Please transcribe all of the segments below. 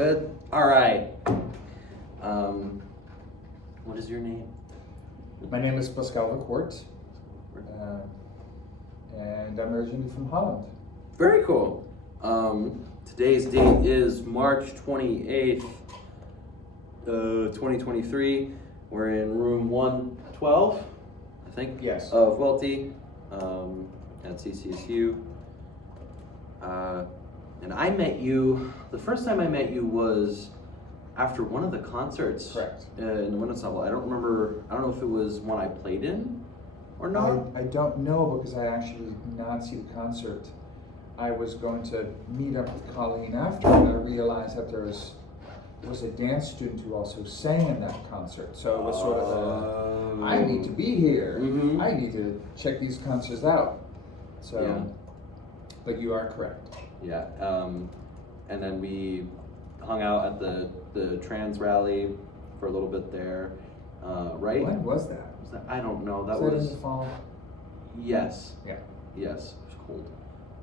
Good. All right. What is your name? My name is Pascal Vercoort, and I'm originally from Holland. Very cool. Today's date is March 28th, 2023. We're in room 112, I think. Yes. Of Welty at CCSU. And I met you, the first time I met you was after one of the concerts. Correct. In the Wind Ensemble. I don't know if it was one I played in or not. I don't know because I actually did not see the concert. I was going to meet up with Colleen after, and I realized that there was a dance student who also sang in that concert. So it was sort of I need to be here. Mm-hmm. I need to check these concerts out. So, Yeah. But you are correct. Yeah. And then we hung out at the trans rally for a little bit there, right? When was that? Was that? I don't know. That was was in the fall. yes. Yeah. Yes. It was cold.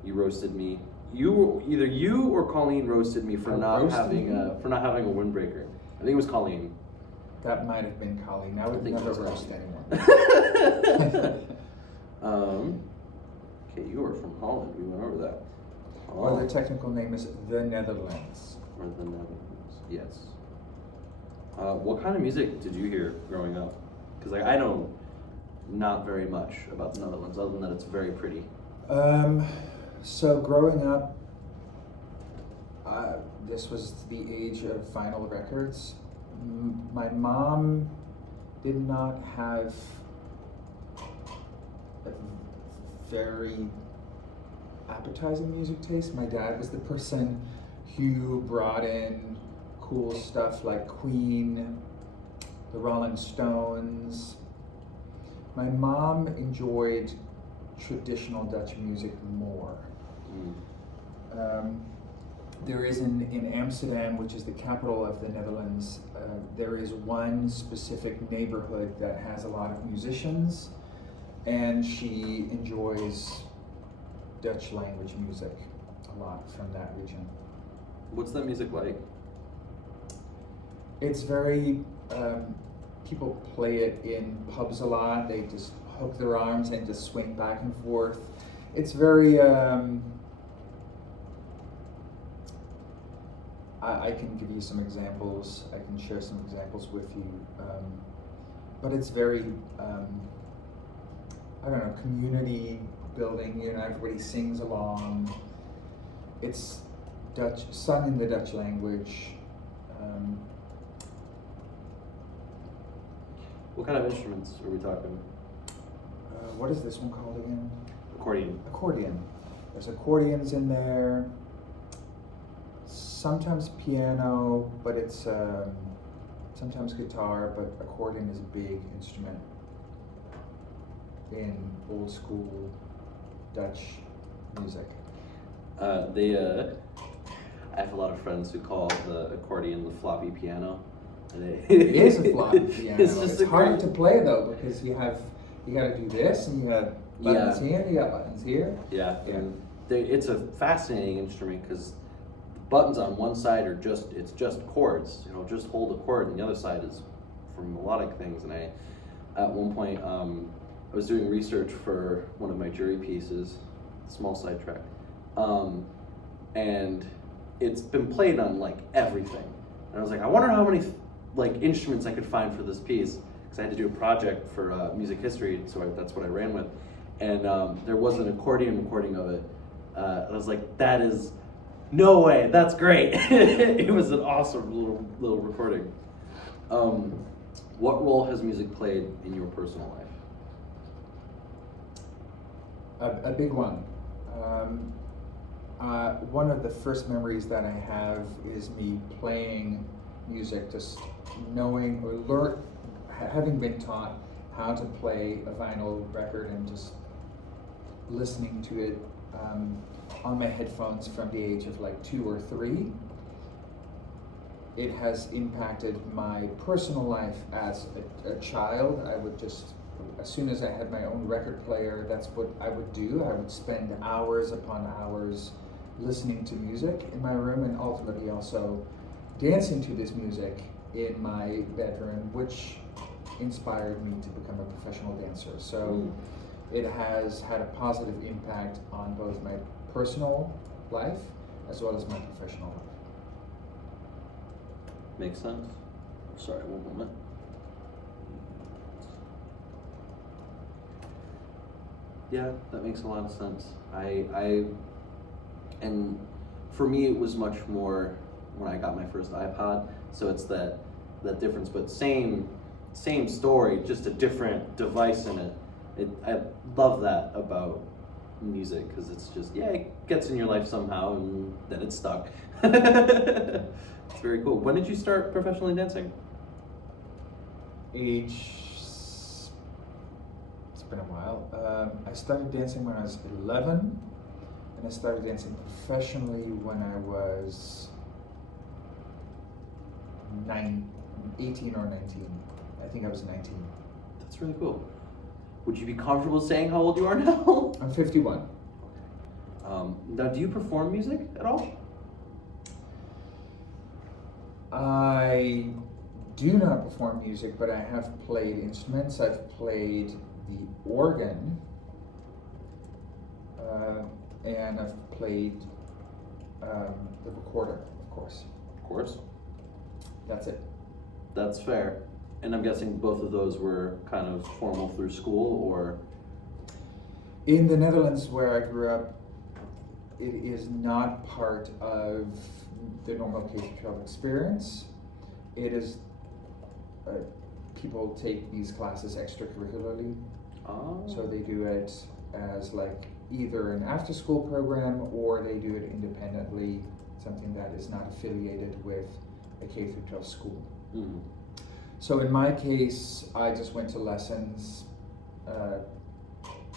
You roasted me. Either you or Colleen roasted me for I not roasted having you? a windbreaker. I think it was Colleen. That might have been Colleen. I would think it never was roast Colleen. anyone. Okay, you are from Holland. We went over that. Well, the technical name is the Netherlands. Or the Netherlands. Yes. What kind of music did you hear growing up? Because I know not very much about the Netherlands, other than that it's very pretty. So growing up, this was the age of vinyl records. My mom did not have a very appetizing music taste. My dad was the person who brought in cool stuff like Queen, the Rolling Stones. My mom enjoyed traditional Dutch music more. There is in Amsterdam, which is the capital of the Netherlands, there is one specific neighborhood that has a lot of musicians, and she enjoys Dutch language music a lot from that region. What's that music like? It's very, people play it in pubs a lot. They just hook their arms and just swing back and forth. It's very, I can give you some examples. I can share some examples with you. But it's very, I don't know, community building, you know, everybody sings along. It's Dutch, sung in the Dutch language. What kind of instruments are we talking? What is this one called again? Accordion. Accordion. There's accordions in there. Sometimes piano, but it's sometimes guitar, but accordion is a big instrument in old school Dutch music. I have a lot of friends who call the accordion the floppy piano. It is a floppy piano. It's just It's hard to play though because you got to do this and you got buttons here, you got buttons here. Yeah, and it's a fascinating instrument because the buttons on one side are just chords. You know, just hold a chord, and the other side is for melodic things. And at one point, I was doing research for one of my jury pieces, small sidetrack, and it's been played on like everything. And I was like, I wonder how many like instruments I could find for this piece, because I had to do a project for music history, so that's what I ran with. And there was an accordion recording of it. I was like, that is no way, that's great. It was an awesome little recording. What role has music played in your personal life? A big one. One of the first memories that I have is me playing music, just knowing or having been taught how to play a vinyl record and just listening to it on my headphones from the age of like 2 or 3. It has impacted my personal life as a child. I would just, as soon as I had my own record player, that's what I would do. I would spend hours upon hours listening to music in my room, and ultimately also dancing to this music in my bedroom, which inspired me to become a professional dancer. So it has had a positive impact on both my personal life as well as my professional life. Makes sense. Sorry, one moment. Yeah, that makes a lot of sense. And for me, it was much more when I got my first iPod. So it's that difference, but same story, just a different device in it. I love that about music because it's just it gets in your life somehow, and then it's stuck. It's very cool. When did you start professionally dancing? It's been a while. I started dancing when I was 11, and I started dancing professionally when I was 18 or 19. I think I was 19. That's really cool. Would you be comfortable saying how old you are now? I'm 51. Now, do you perform music at all? I do not perform music, but I have played instruments. I've played the organ, and I've played the recorder, of course. Of course. That's it. That's fair. And I'm guessing both of those were kind of formal through school, or? In the Netherlands, where I grew up, it is not part of the normal K-12 experience. It is, people take these classes extracurricularly. Oh. So they do it as like either an after-school program, or they do it independently, something that is not affiliated with a K-12 school. Mm-hmm. So in my case, I just went to lessons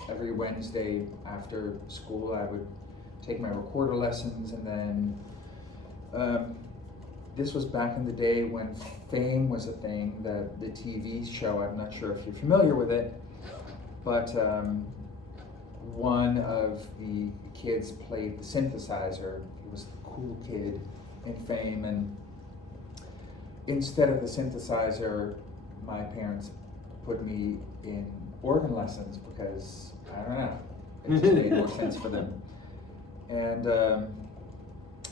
every Wednesday after school. I would take my recorder lessons, and then this was back in the day when Fame was a thing, the TV show. I'm not sure if you're familiar with it, but one of the kids played the synthesizer. He was the cool kid in Fame, and instead of the synthesizer, my parents put me in organ lessons because, I don't know, it just made more sense for them. And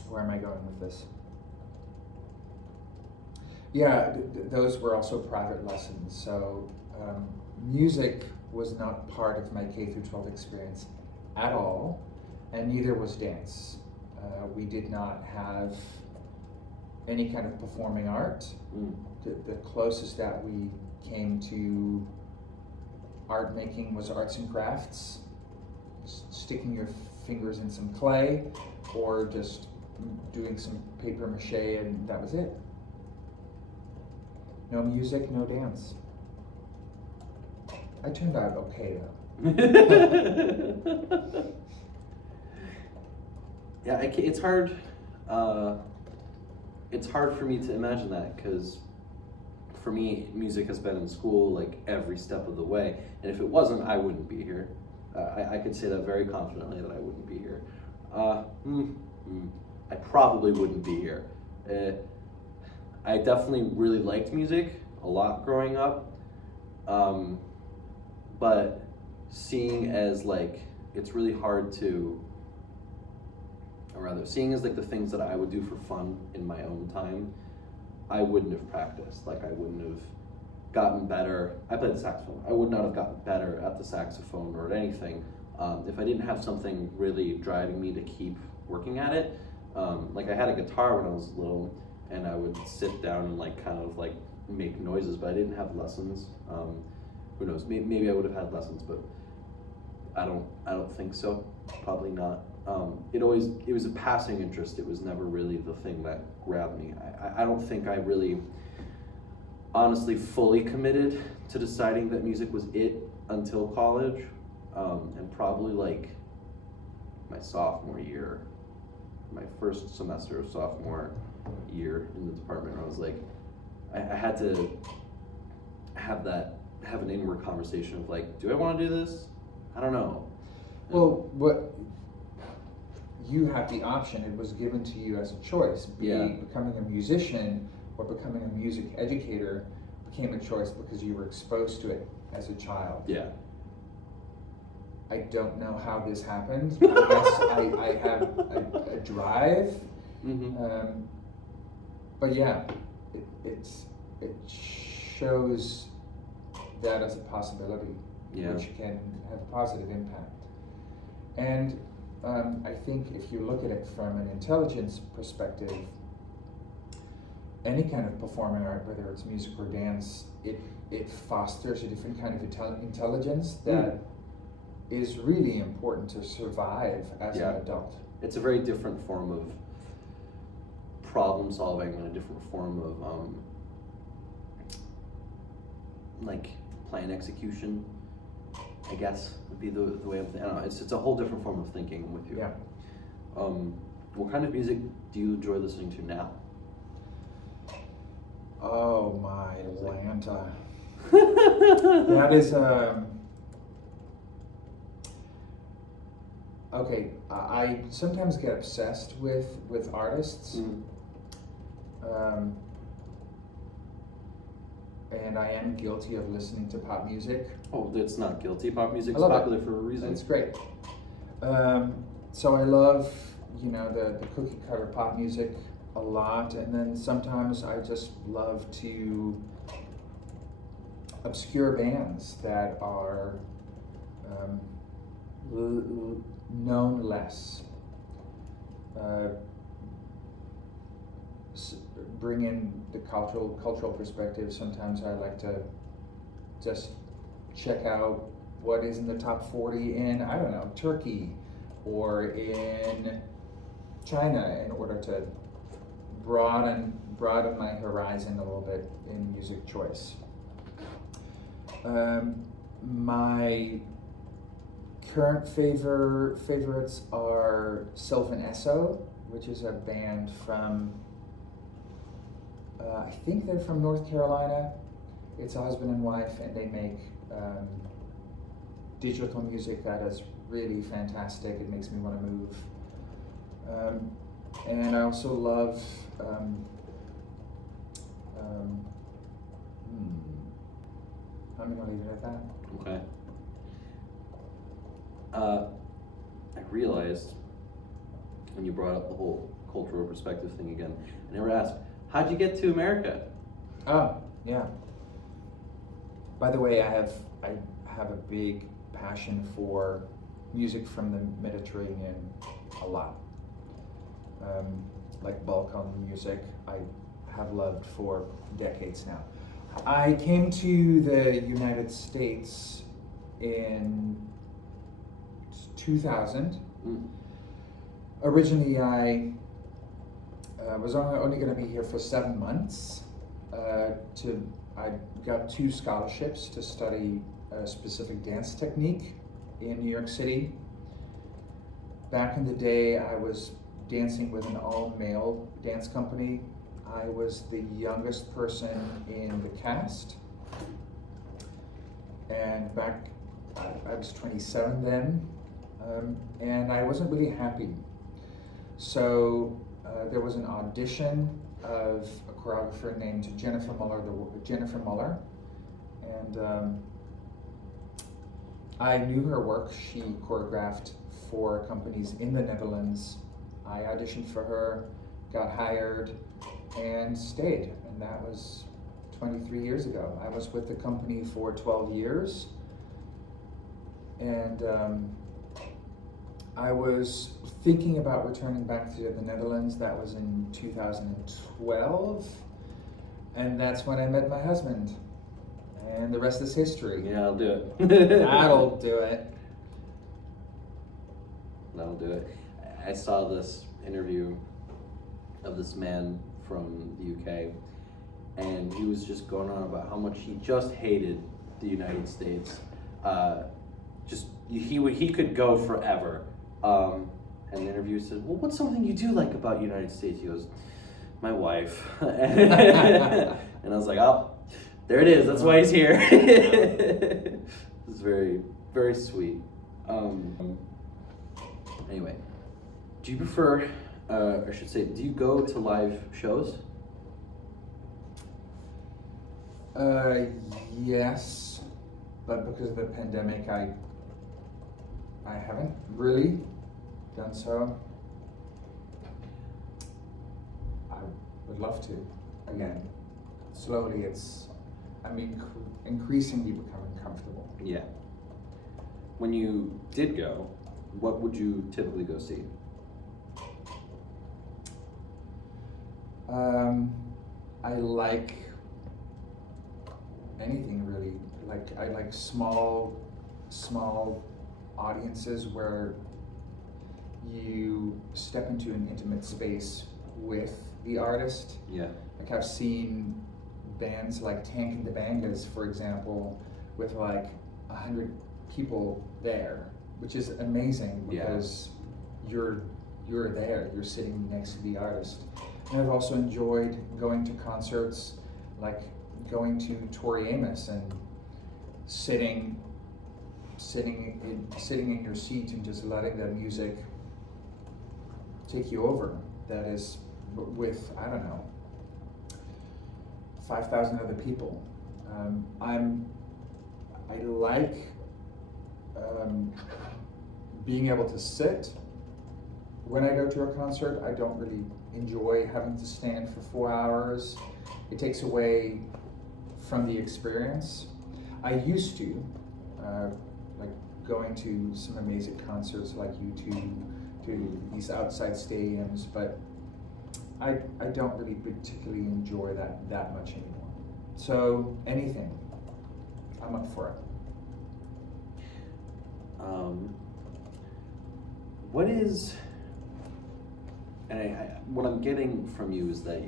where am I going with this? Yeah, those were also private lessons. So music was not part of my K-12 experience at all, and neither was dance. We did not have any kind of performing art. The closest that we came to art making was arts and crafts, sticking your fingers in some clay, or just doing some paper mache, and that was it. No music, no dance. I turned out okay though. Yeah, it's hard. It's hard for me to imagine that because for me, music has been in school like every step of the way, and if it wasn't, I wouldn't be here. I could say that very confidently that I wouldn't be here. I probably wouldn't be here. I definitely really liked music a lot growing up, but seeing as like it's really hard to, or rather seeing as like the things that I would do for fun in my own time, I wouldn't have practiced. Like I wouldn't have gotten better. I played the saxophone. I would not have gotten better at the saxophone or at anything if I didn't have something really driving me to keep working at it. Like I had a guitar when I was little, and I would sit down and like kind of like make noises, but I didn't have lessons. Who knows? Maybe I would have had lessons, but I don't think so. Probably not. It was a passing interest. It was never really the thing that grabbed me. I don't think I really honestly fully committed to deciding that music was it until college, and probably like my sophomore year, my first semester of sophomore year in the department, I was like, I had to have an inward conversation of like, do I want to do this? I don't know. Well, you have the option. It was given to you as a choice. Becoming a musician or becoming a music educator became a choice because you were exposed to it as a child. Yeah. I don't know how this happened. I guess I have a drive. Mm-hmm. But yeah, it shows that as a possibility, which can have a positive impact. And I think if you look at it from an intelligence perspective, any kind of performing art, whether it's music or dance, it fosters a different kind of intelligence that is really important to survive as an adult. It's a very different form of problem solving and a different form of like plan execution, I guess would be the way I'm thinking. I don't know, it's a whole different form of thinking. I'm with you. Yeah. What kind of music do you enjoy listening to now? Oh my Lanta. That is okay. I sometimes get obsessed with artists, and I am guilty of listening to pop music. Oh, it's not guilty. Pop music's I love popular for a reason. It's great. So I love, the cookie cutter pop music a lot, and then sometimes I just love to obscure bands that are known less. Bring in the cultural perspective. Sometimes I like to just check out what is in the top 40 in, I don't know, Turkey or in China in order to broaden my horizon a little bit in music choice. My current favorites are Sylvan Esso, which is a band from, I think they're from North Carolina. It's a husband and wife, and they make digital music that is really fantastic. It makes me want to move. And I also love I'm gonna leave it at that. Okay. I realized when you brought up the whole cultural perspective thing again, I never asked, how'd you get to America? Oh, yeah. By the way, I have a big passion for music from the Mediterranean a lot. Like Balkan music, I have loved for decades now. I came to the United States in 2000. Originally, I was only going to be here for 7 months. I got 2 scholarships to study a specific dance technique in New York City. Back in the day, I was dancing with an all-male dance company. I was the youngest person in the cast. And I was 27 then, and I wasn't really happy. So there was an audition of a choreographer named Jennifer Muller, and I knew her work. She choreographed for companies in the Netherlands. I auditioned for her, got hired, and stayed, and that was 23 years ago. I was with the company for 12 years, and I was thinking about returning back to the Netherlands. That was in 2012, and that's when I met my husband, and the rest is history. Yeah, I'll do it. That'll do it. That'll do it. I saw this interview of this man from the UK, and he was just going on about how much he just hated the United States. He could go forever. And the interviewer said, "Well, what's something you do like about the United States?" He goes, "My wife." And I was like, "Oh, there it is. That's why he's here." It's very, very sweet. Anyway, Do you prefer, I should say, do you go to live shows? Yes, but because of the pandemic, I haven't really done so. I would love to. Again, slowly increasingly becoming comfortable. Yeah. When you did go, what would you typically go see? I like anything really. I like small audiences where you step into an intimate space with the artist. Yeah. Like I've seen bands like Tank and the Bangas, for example, with like 100 people there, which is amazing because you're there, you're sitting next to the artist. And I've also enjoyed going to concerts, like going to Tori Amos and sitting in your seat and just letting the music take you over. That is with, I don't know, 5,000 other people. I like being able to sit when I go to a concert. I don't really enjoy having to stand for 4 hours. It takes away from the experience. I used to, like going to some amazing concerts like U2, to these outside stadiums, but I don't really particularly enjoy that much anymore. So anything, I'm up for it. What is, and what I'm getting from you is that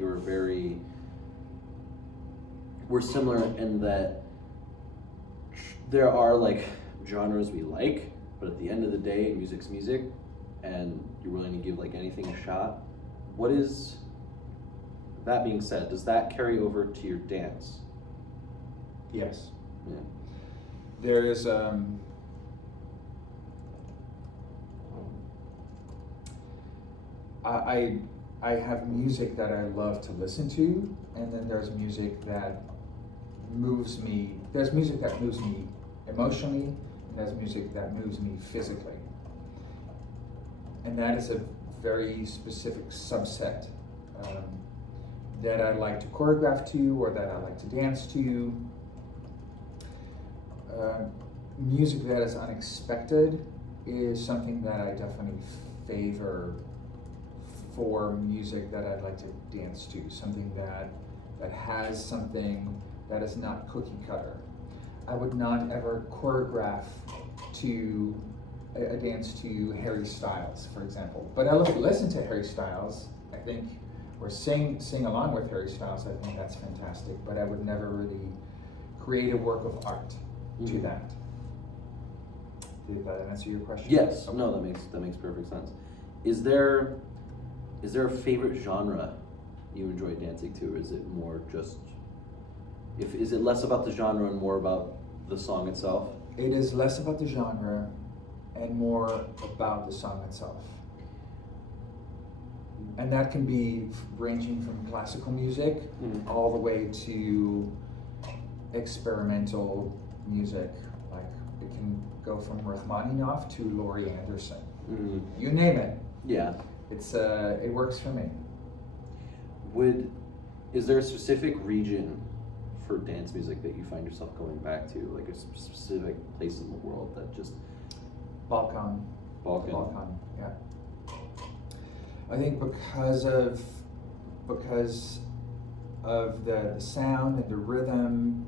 we're similar in that there are like genres we like, but at the end of the day, music's music, and you're willing to give like anything a shot. That being said, does that carry over to your dance? Yes. Yeah. There is I have music that I love to listen to, and then there's music that moves me. There's music that moves me emotionally, and there's music that moves me physically. And that is a very specific subset that I like to choreograph to, or that I like to dance to. Music that is unexpected is something that I definitely favor for music that I'd like to dance to. Something that has something that is not cookie cutter. I would not ever choreograph to a dance to Harry Styles, for example. But I love to listen to Harry Styles, I think, or sing along with Harry Styles. I think that's fantastic. But I would never really create a work of art to that. Did that answer your question? Yes. No, that makes perfect sense. Is there a favorite genre you enjoy dancing to, or is it more just, is it less about the genre and more about the song itself? It is less about the genre and more about the song itself. And that can be ranging from classical music all the way to experimental music. Like it can go from Rachmaninoff to Laurie Anderson. You name it. Yeah. It works for me. Is there a specific region for dance music that you find yourself going back to, like a specific place in the world that just... Balkan, yeah. I think because of the sound and the rhythm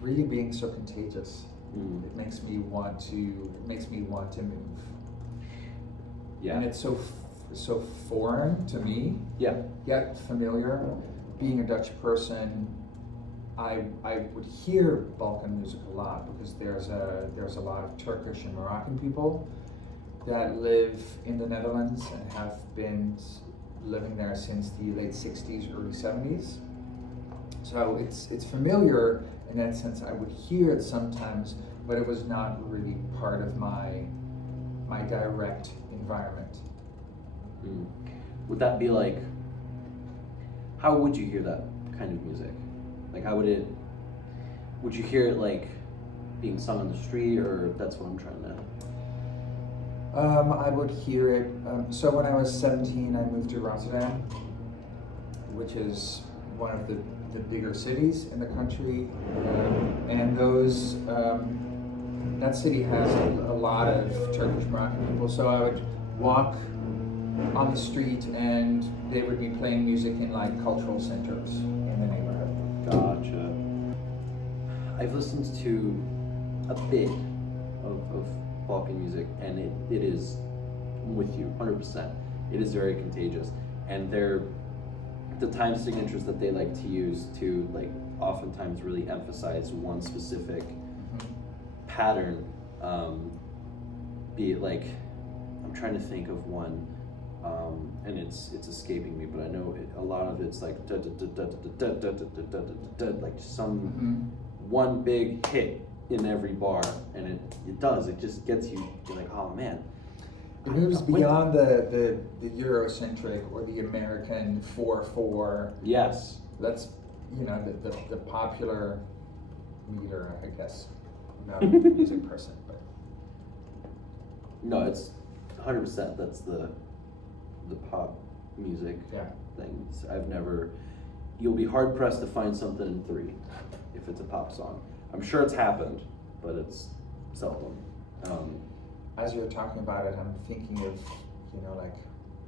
really being so contagious. It makes me want to move. Yeah. And it's so foreign to me. Yeah. Yet familiar. Being a Dutch person, I would hear Balkan music a lot because there's a lot of Turkish and Moroccan people that live in the Netherlands and have been living there since the late 60s, early 70s. So it's familiar in that sense. I would hear it sometimes, but it was not really part of my my direct environment. Mm. Would that be like, how would you hear that kind of music? Like how would you hear it like being sung on the street, or that's what I'm trying to... I would hear it. So when I was 17, I moved to Rotterdam, which is one of the bigger cities in the country, and that city has a lot of Turkish Moroccan people. So I would walk on the street, and they would be playing music in like cultural centers in the neighborhood. Gotcha. I've listened to a bit of Balkan music, and it is, I'm with you 100%. It is very contagious, and the time signatures that they like to use to like oftentimes really emphasize one specific pattern. Be it like, I'm trying to think of one, and it's escaping me, but I know a lot of it's like like some one big hit in every bar, and it just gets you. You're like, oh man. It moves beyond the Eurocentric or the American 4/4. Yes. That's the popular meter, I guess. I'm not a music person, but No, it's 100%. That's the pop music things. You'll be hard pressed to find something in 3 if it's a pop song. I'm sure it's happened, but it's seldom. As you're talking about it, I'm thinking of like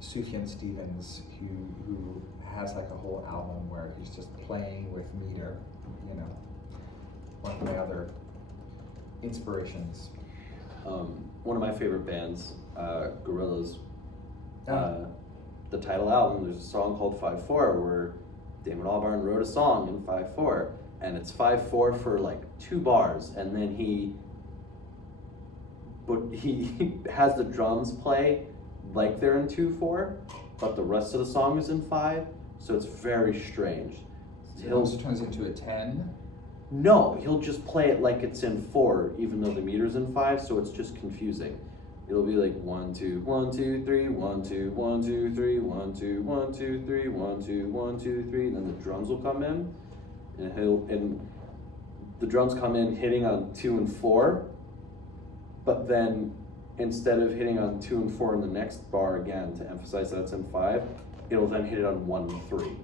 Sufjan Stevens, who has like a whole album where he's just playing with meter. One of my other inspirations. One of my favorite bands, Gorillaz. The title album, there's a song called 5/4 where Damon Albarn wrote a song in 5/4, and it's 5/4 for like 2 bars, and then he has the drums play like they're in 2/4, but the rest of the song is in 5, so it's very strange. It also turns into a 10. No, he'll just play it like it's in 4, even though the meter's in 5, so it's just confusing. It'll be like 1 2 1 2 3 1 2 1 2 3 1 2 1 2 3 1 2 1 2 3, and then the drums will come in, and the drums come in hitting on 2 and 4, but then instead of hitting on 2 and 4 in the next bar again to emphasize that it's in 5, it'll then hit it on 1 and 3.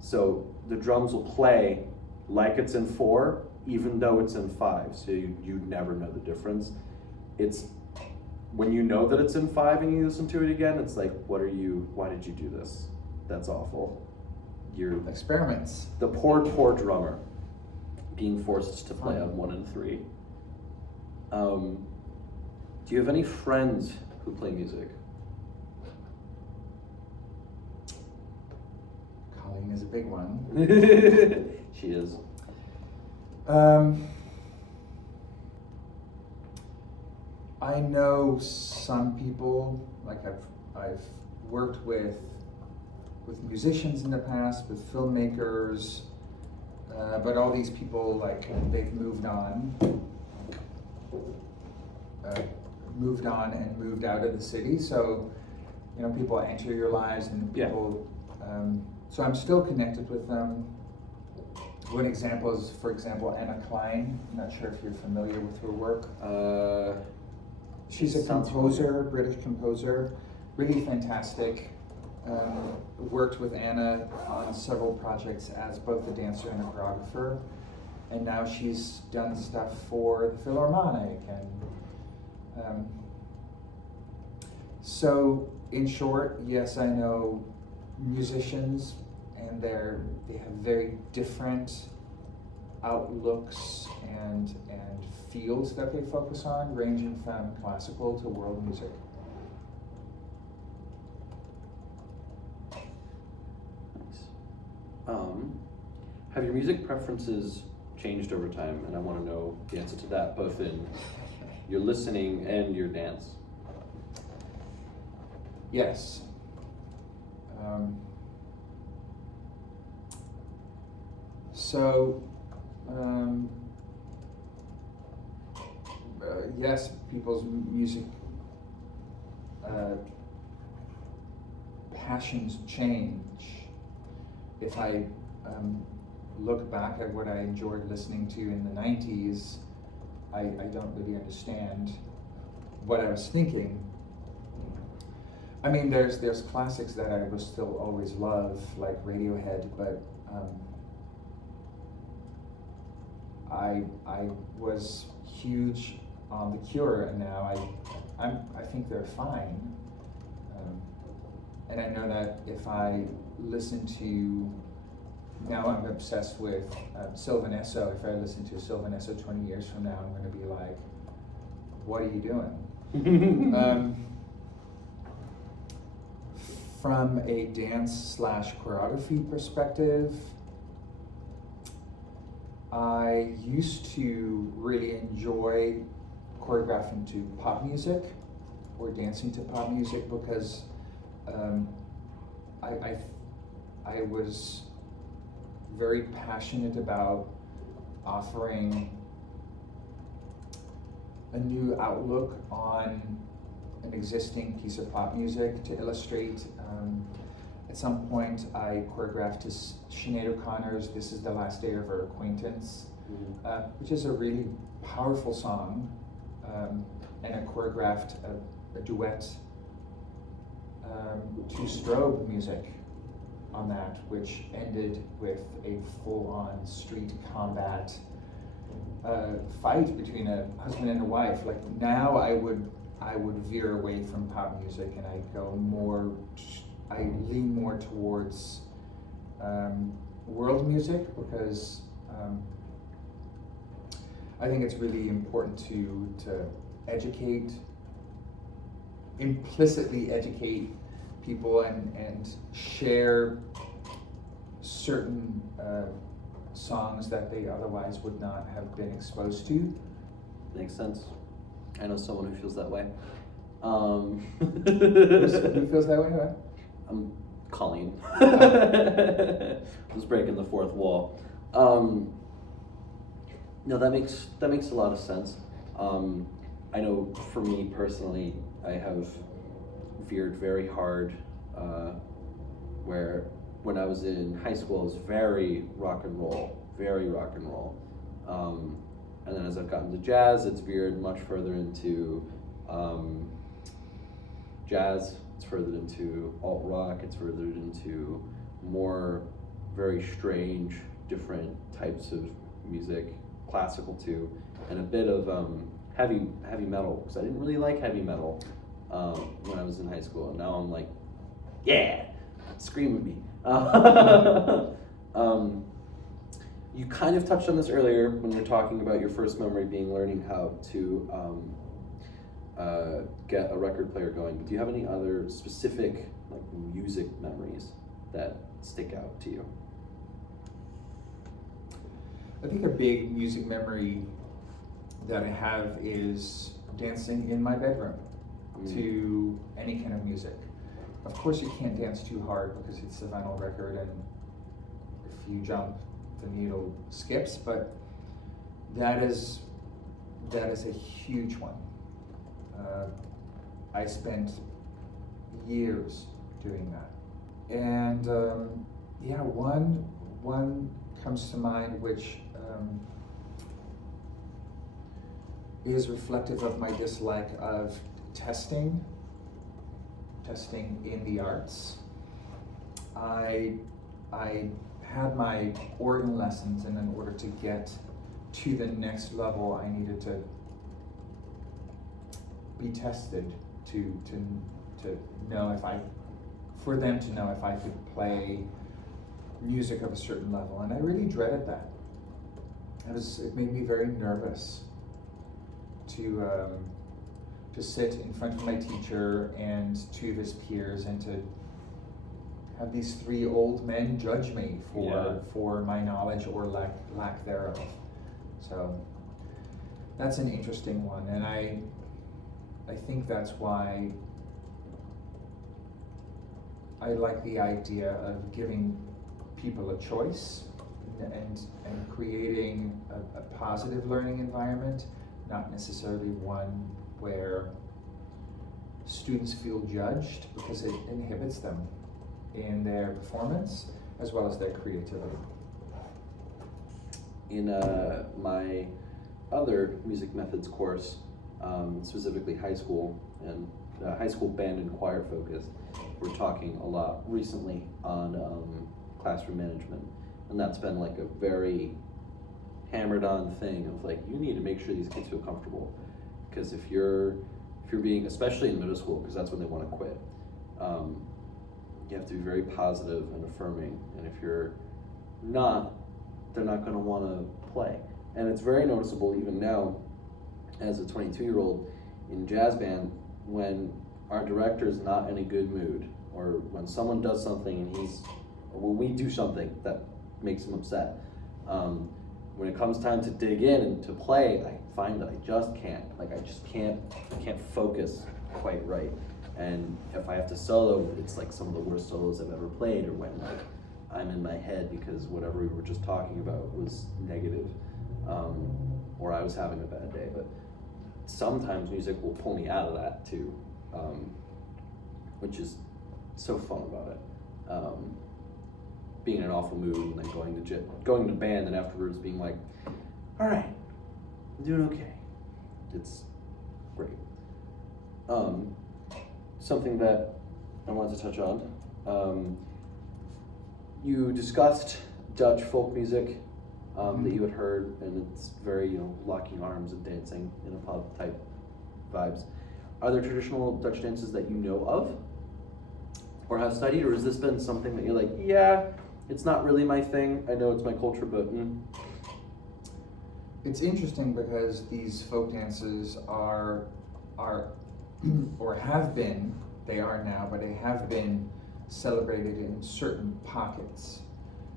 So the drums will play like it's in 4, even though it's in 5. So you never know the difference. It's when you know that it's in 5 and you listen to it again, it's like, why did you do this? That's awful. You're Experiments. the poor drummer being forced to play on 1 and 3. Do you have any friends who play music? Colleen is a big one. She is. I know some people, like I've worked with musicians in the past, with filmmakers, but all these people, like, they've moved on and moved out of the city. So, people enter your lives, and people. So I'm still connected with them. One example is, for example, Anna Klein. I'm not sure if you're familiar with her work. She's a composer, British composer, really fantastic. Worked with Anna on several projects as both a dancer and a choreographer, and now she's done stuff for the Philharmonic. And so, in short, yes, I know musicians, and they have very different outlooks and fields that they focus on, ranging from classical to world music. Nice. Have your music preferences changed over time? And I want to know the answer to that, both in your listening and your dance. Yes. Yes, people's music passions change. If I look back at what I enjoyed listening to in the 90s, I don't really understand what I was thinking. I mean, there's classics that I will still always love, like Radiohead, but I was huge on The Cure, and now I think they're fine. And I know that if I listen to, now I'm obsessed with Sylvan Esso. If I listen to Sylvan Esso 20 years from now, I'm going to be like, what are you doing? From a dance/choreography perspective, I used to really enjoy choreographing to pop music or dancing to pop music because I was very passionate about offering a new outlook on an existing piece of pop music to illustrate. At some point, I choreographed to Sinead O'Connor's "This Is the Last Day of Our Acquaintance," which is a really powerful song, and I choreographed a duet to strobe music on that, which ended with a full-on street combat fight between a husband and a wife. Like now, I would veer away from pop music and I lean more towards world music because I think it's really important to implicitly educate people and share certain songs that they otherwise would not have been exposed to. Makes sense. I know someone who feels that way. Who feels that way? Huh? I'm Colleen. I was breaking the fourth wall. No, that makes a lot of sense. I know for me personally, I have veered very hard. Where when I was in high school, it was very rock and roll. And then as I've gotten to jazz, it's veered much further into jazz. It's furthered into alt rock. It's furthered into more very strange, different types of music, classical too, and a bit of heavy metal, because I didn't really like heavy metal when I was in high school, and now I'm like, yeah, scream with me. You kind of touched on this earlier when you were talking about your first memory being learning how to get a record player going. But do you have any other specific like music memories that stick out to you? I think a big music memory that I have is dancing in my bedroom to any kind of music. Of course, you can't dance too hard because it's a vinyl record, and if you jump, the needle skips. But that is a huge one. I spent years doing that, and one comes to mind which is reflective of my dislike of testing in the arts. I had my organ lessons, and in order to get to the next level, I needed to be tested to know for them to know if I could play music of a certain level, and I really dreaded that. It made me very nervous to sit in front of my teacher and to his peers and to have these three old men judge me for my knowledge or lack thereof. So that's an interesting one, and I think that's why I like the idea of giving people a choice and creating a positive learning environment, not necessarily one where students feel judged because it inhibits them in their performance as well as their creativity. In my other music methods course, specifically high school and high school band and choir focus, we're talking a lot recently on classroom management, and that's been like a very hammered on thing of like, you need to make sure these kids feel comfortable, because if you're being, especially in middle school, because that's when they want to quit, you have to be very positive and affirming, and if you're not, they're not going to want to play. And it's very noticeable even now as a 22-year-old in jazz band, when our director's not in a good mood, or when someone does something and or when we do something that makes him upset. When it comes time to dig in and to play, I find that I just can't. Like, I just can't focus quite right. And if I have to solo, it's like some of the worst solos I've ever played, or when like I'm in my head because whatever we were just talking about was negative, or I was having a bad day. But sometimes music will pull me out of that too, which is so fun about it. Being in an awful mood and then going to band and afterwards being like, all right, I'm doing okay. It's great. Something that I wanted to touch on. You discussed Dutch folk music that you had heard, and it's very, locking arms and dancing in a pub type vibes. Are there traditional Dutch dances that you know of or have studied, or has this been something that you're like, yeah, it's not really my thing, I know it's my culture, but It's interesting because these folk dances are or have been, they are now, but they have been celebrated in certain pockets.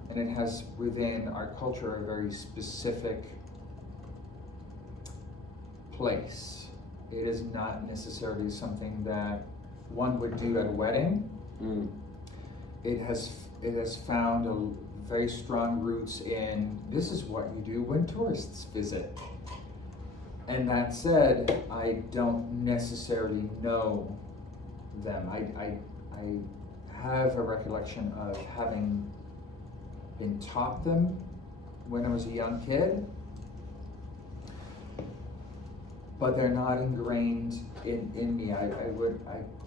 And it has within our culture a very specific place. It is not necessarily something that one would do at a wedding. It has found a very strong roots in, this is what you do when tourists visit. And that said, I don't necessarily know them. I have a recollection of having been taught them when I was a young kid, but they're not ingrained in me. I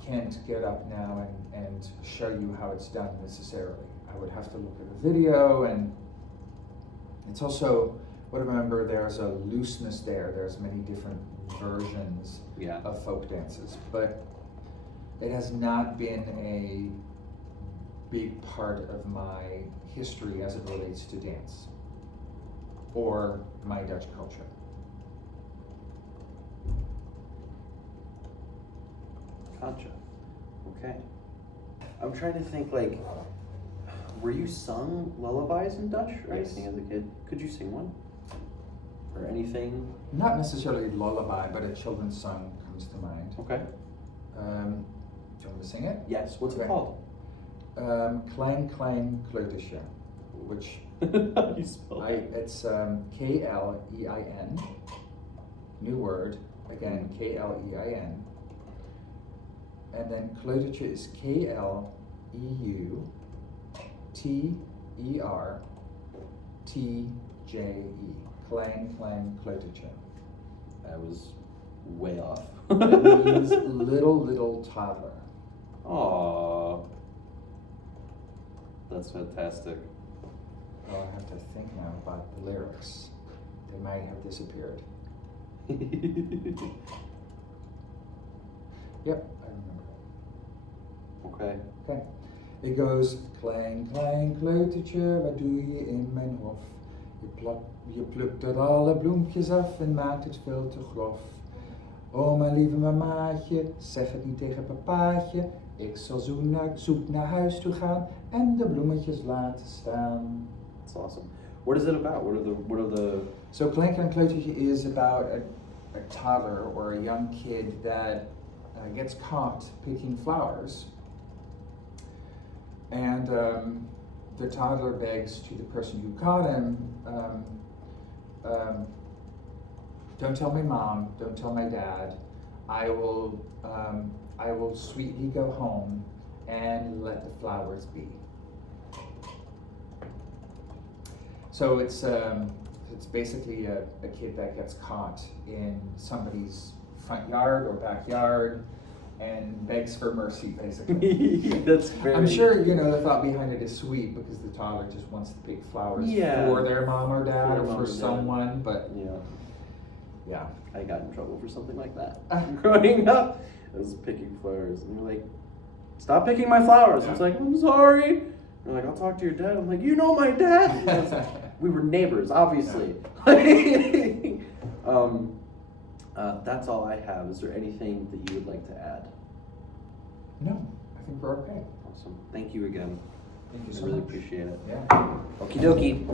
can't get up now and show you how it's done necessarily. I would have to look at a video, and it's also, what I remember, there's a looseness there. There's many different versions of folk dances, but it has not been a big part of my history as it relates to dance or my Dutch culture. Gotcha. Okay. I'm trying to think, like, were you sung lullabies in Dutch or anything as a kid? Could you sing one? Or anything? Not necessarily lullaby, but a children's song comes to mind. Okay. Do you want me to sing it? Yes. What's it Okay. called? Klein Klein Kleutersje, which How do you spell it? it's K-L-E-I-N, new word, again, K-L-E-I-n, and then Kleutertje is K-L-E-U-T-E-R-T-J-E, Klein Klein Kleutertje. I was way off. It means little toddler. Aww. That's fantastic. Oh, I have to think now about the lyrics. They might have disappeared. Yep, I remember. Okay. Okay. It goes, klein, klein kleutertje, wat doe je in mijn hof? Je plukt er alle bloempjes af en maakt het veel te grof. Oh, mijn lieve mamaatje, zeg het niet tegen papaatje. Ik zal zoek naar huis toe gaan en de bloemetjes laten staan. That's awesome. What is it about? What are the So Klein Klein Kleutertje is about a toddler or a young kid that gets caught picking flowers, and the toddler begs to the person who caught him, don't tell my mom, don't tell my dad, I will I will sweetly go home and let the flowers be. So it's basically a kid that gets caught in somebody's front yard or backyard and begs for mercy, basically. That's very. I'm sure, you know, the thought behind it is sweet because the toddler just wants to pick flowers Yeah. for their mom or dad For their or mom for or dad. someone, but Yeah, yeah. I got in trouble for something like that Ah. growing up. I was picking flowers, and they're like, "Stop picking my flowers." I was Yeah. like, "I'm sorry." They're like, "I'll talk to your dad." I'm like, "You know my dad." And I was like, we were neighbors, obviously. That's all I have. Is there anything that you would like to add? No, I think we're okay. Awesome. Thank you again. Thank you I so really much. appreciate it. Yeah. Okie dokie.